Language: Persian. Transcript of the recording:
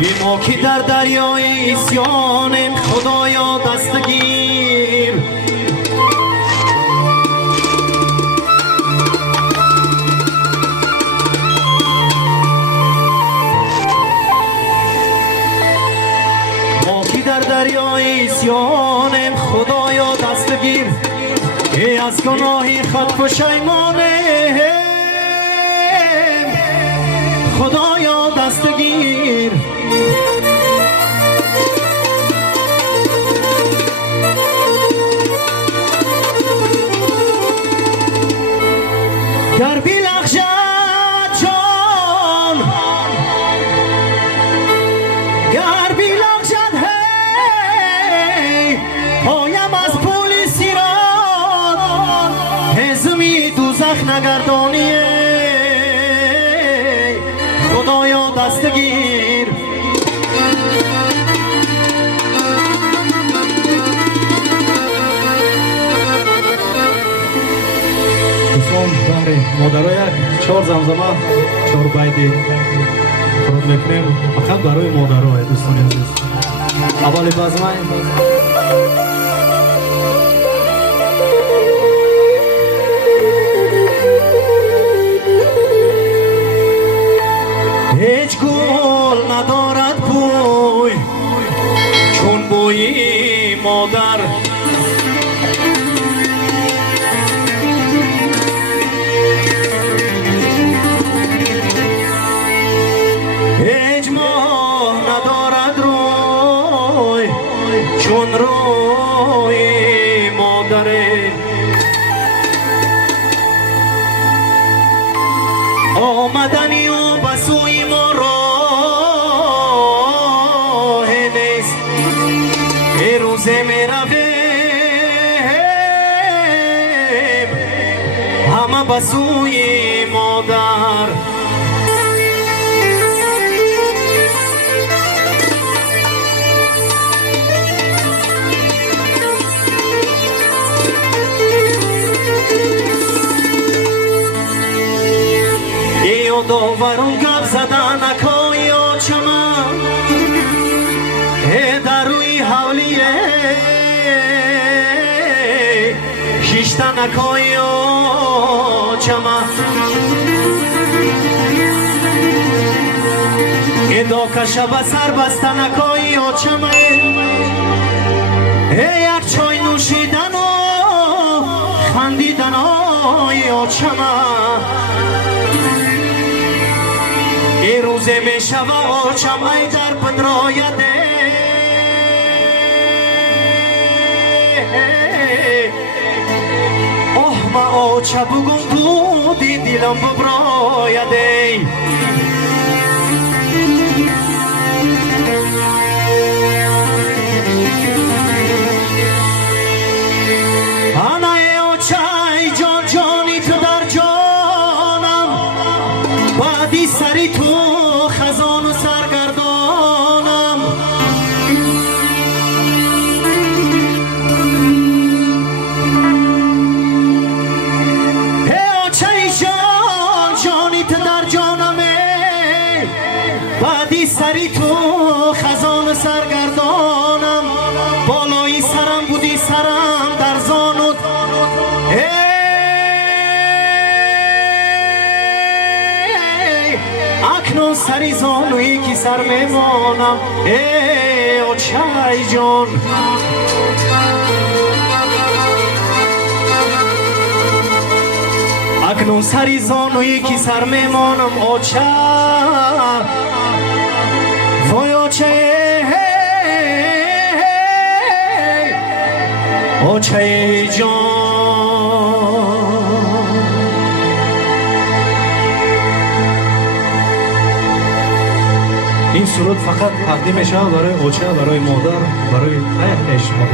ما که در دریای اسیانیم خدایا دستگیر ما که در دریای اسیانیم خدایا دستگیر ای از گناهی خود پشیمانیم خدایا دستگیر گر بلغزد جان گر بلغزد هی پایم از پول صراط هزمی دوزخ نگردانی خدایا دستگیر دوستان بله مادرای 4 زمزمه 4 بیت فرود میکنیم فقط برای مادرای دوستان عزیز اولی بزمه هیچ گل ندارد بوی چون بوی مادر هیچ ماه ندارد روی چون روی مادر آمدنی و بسوی ما راه نیست ای روزه می رویم همه بسوی مادر داورون گپ زدن نکای آچمم در روی حولیه شیشتن نکای آچمم ادا کشه بسر بستن نکای آچمم یک چای نوشیدن و خندیدن آی آچمم ای روزه می شوه آچم ای در پدرایده اوه ما آچه بگم بودی دیلم ببرایده انا ای آچه ای جان جانی تو در جانم بعدی سری تو خزان و سرگردانم ای آچه جان جانی تو در جانمه بعدی سری تو خزان و سرگردانم بالای سرم بودی سرم در زانوت اکنون سری زانویی که سر میمانم ای آچه جان اکنون سری زانویی که سر میمانم آچه وای آچه آچه جان این سرود فقط تقدیم میشه برای اوچه برای مادر برای عشق ما